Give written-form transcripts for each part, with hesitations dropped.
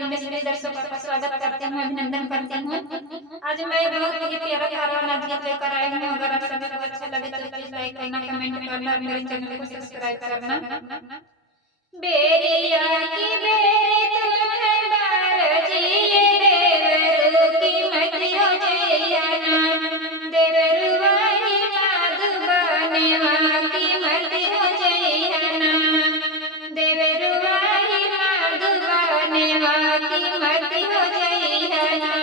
इंग्लिश में दर्शकों का स्वागत करती हूँ, अभिनंदन करती हूँ। आज मैं बहुत ही प्यारा प्यारा नाच गीत लेकर आई हूँ। अगर आप सभी को अच्छा लगे तो प्लीज लाइक करना, कमेंट करना और मेरे चैनल को सब्सक्राइब करना। बेरिया की बेरी तुम्हें बारजिए देवरू की मति हो जैना, देवरुवाही माधुबनेवा की मति हो जैना, देवरुवाही माधुबनेवा की मति हो जैना।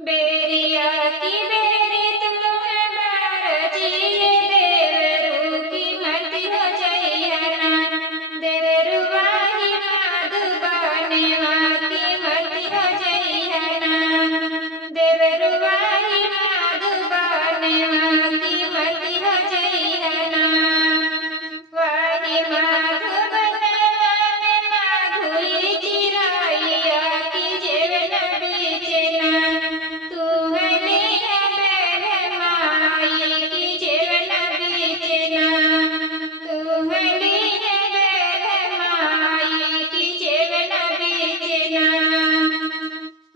बेरिया की बेरी तुम्हें बारजिए देवरू की मति हो जैना, देवरुवाही माधुबनेवा की मति हो जैना, देवरुवाही माधुबनेवा की मति हो जैना। वाही माधुबनेवा में माधुई चिराइया की जेवन बीचना, तुहने है बेल माई की जेवन बीचना, तुहने है बेल माई की जेवन बीचना।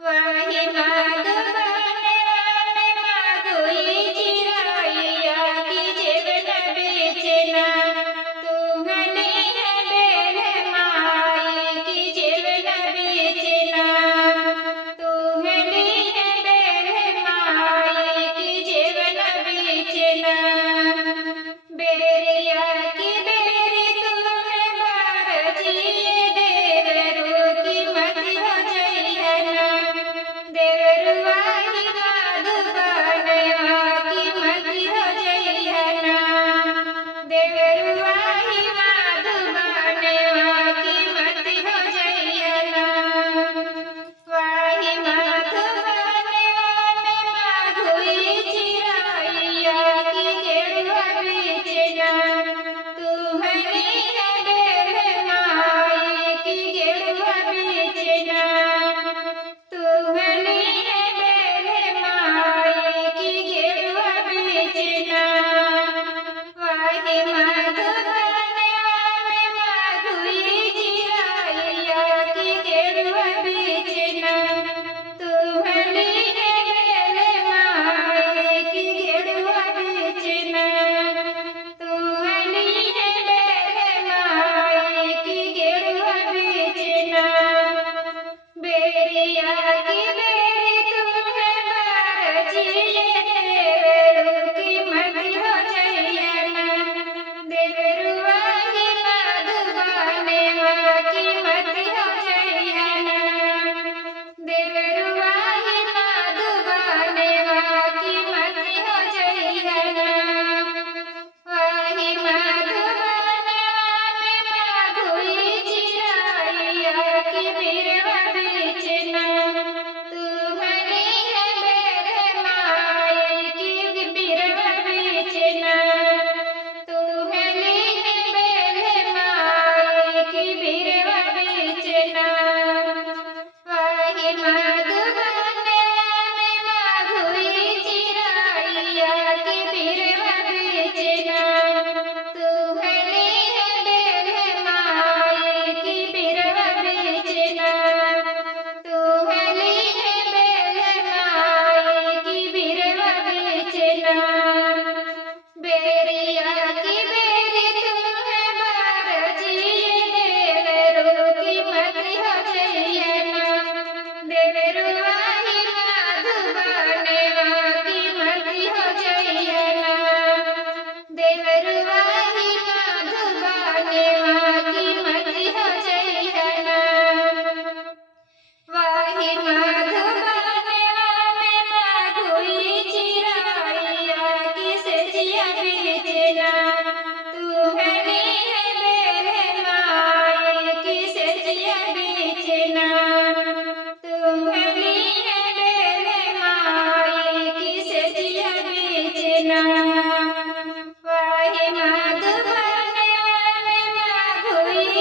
वाही माधुबनेवा में माधुई चिराइया की जेवन बीचना, तुहने है बेल माई की जेवन बीचना, तुहने है बेल माई की जेवन बीचना। बेरिया की बेरी तुम्हें बारजिए देवरू की मति हो जैना, देवरुवाही माधुबनेवा की मति हो जैना, देवरुवाही माधुबनेवा की मति हो जैना। वाही माधुबनेवा में माधुई चिराइया की गेरुआ बीचना, तुहने है बेल माई की गेरुआ बीचना, तुहने है बेल माई की गेरुआ बीचना। वाही माधुबनेवा में माधुई चिराइया की गेरुआ बीचना, तुहने है बेल माई की गेरुआ बीचना, तुहने है बेल माई की गेरुआ बीचना। बेरिया की बेरी तुम्हें बारजिए देवरू की मति हो जैना, देवरुवाही माधुबनेवा की मति हो जैना, देवरुवाही माधुबनेवा की मति हो जैना। वाही माधुबनेवा में माधुई चिराइया की बिरवा बीचना, तुहने है बेल माई की बिरवा बीचना, तुहने है बेल माई की बिरवा बीचना। वाही माधुबनेवा में माधुई चिराइया की बिरवा बीचना, तुहने है बेल माई की बिरवा बीचना, तुहने है बेल माई की बिरवा बीचना। बेरिया की बेरी तुम्हें बारजिए देवरू की मति हो जैना, देवरुवाही माधुबनेवा की मति हो जैना, देवरुवाही माधुबनेवा की मति हो जैना। वाही माधुबनेवा में माधुई चिराइया की सजिया बीचना, तुहने है बेल माई की सजिया बीचना, तुहने है बेल माई की सजिया बीचना। वाही माधुबनेवा में माधुई